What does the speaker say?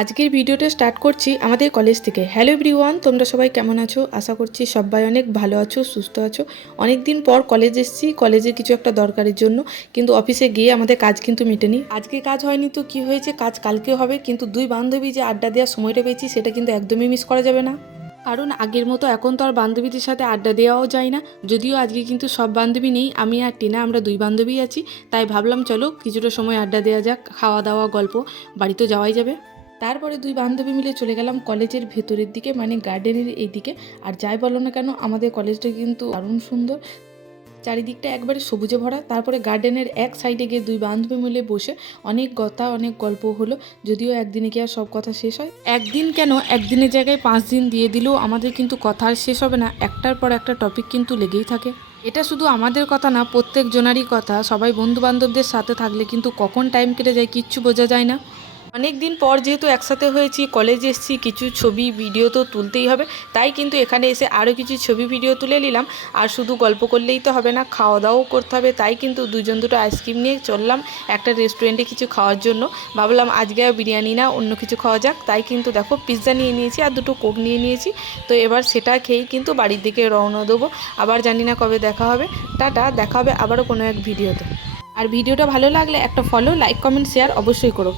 আজকের ভিডিওটা স্টার্ট করছি আমাদের কলেজ থেকে। হ্যালো এভরিওয়ান, তোমরা সবাই কেমন আছো? আশা করছি সবাই অনেক ভালো আছো, সুস্থ আছো। অনেক দিন পর কলেজ এসেছি, কলেজের কিছু একটা দরকারের জন্য, কিন্তু অফিসে গিয়ে আমাদের কাজ কিন্তু মেটেনি। আজকে কাজ হয়নি তো কি হয়েছে, কাজ কালকে হবে। কিন্তু দুই বান্ধবী যে আড্ডা দেওয়ার সময়টা পেয়েছি সেটা কিন্তু একদমই মিস করা যাবে না। কারণ আগের মতো এখন তো আর বান্ধবীদের সাথে আড্ডা দেওয়াও যায় না। যদিও আজকে কিন্তু সব বান্ধবী নেই, আমি আর টিনা আমরা দুই বান্ধবী আছি। তাই ভাবলাম চলো কিছুটা সময় আড্ডা দেওয়া যাক, খাওয়া দাওয়া গল্প, বাড়ি তো যাওয়াই যাবে। তারপরে দুই বান্ধবী মিলে চলে গেলাম কলেজের ভেতরের দিকে, মানে গার্ডেনের এই দিকে। আর যাই বলো না কেন, আমাদের কলেজটা কিন্তু দারুণ সুন্দর, চারিদিকটা একবারে সবুজে ভরা। তারপরে গার্ডেনের এক সাইডে গিয়ে দুই বান্ধবী মিলে বসে অনেক কথা অনেক গল্প হলো। যদিও একদিনে কি আর সব কথা শেষ হয়? একদিন কেন, একদিনের জায়গায় 5 দিন দিয়ে দিলেও আমাদের কিন্তু কথা আর শেষ হবে না। একটার পর একটা টপিক কিন্তু লেগেই থাকে। এটা শুধু আমাদের কথা না, প্রত্যেক জনারই কথা। সবাই বন্ধু বান্ধবদের সাথে থাকলে কিন্তু কখন টাইম কেটে যায় কিচ্ছু বোঝা যায় না। অনেক দিন পর যেহেতু একসাথে হয়েছি, কলেজে এসেছি, কিছু ছবি ভিডিও তো তুলতেই হবে। তাই কিন্তু এখানে এসে আরও কিছু ছবি ভিডিও তুলে নিলাম। আর শুধু গল্প করলেই তো হবে না, খাওয়া দাওয়াও করতে হবে। তাই কিন্তু দুটো আইসক্রিম নিয়ে চললাম একটা রেস্টুরেন্টে কিছু খাওয়ার জন্য। ভাবলাম আজকে আর বিরিয়ানি না, অন্য কিছু খাওয়া যাক। তাই কিন্তু দেখো পিৎজা নিয়ে নিয়েছি আর দুটো কোক নিয়ে নিয়েছি। তো এবার সেটা খেয়েই কিন্তু বাড়ির দিকে রওনা দেবো। আবার জানি না কবে দেখা হবে। টাটা, দেখা হবে আবারও কোনো এক ভিডিওতে। আর ভিডিওটা ভালো লাগলে একটা ফলো, লাইক, কমেন্ট, শেয়ার অবশ্যই করো।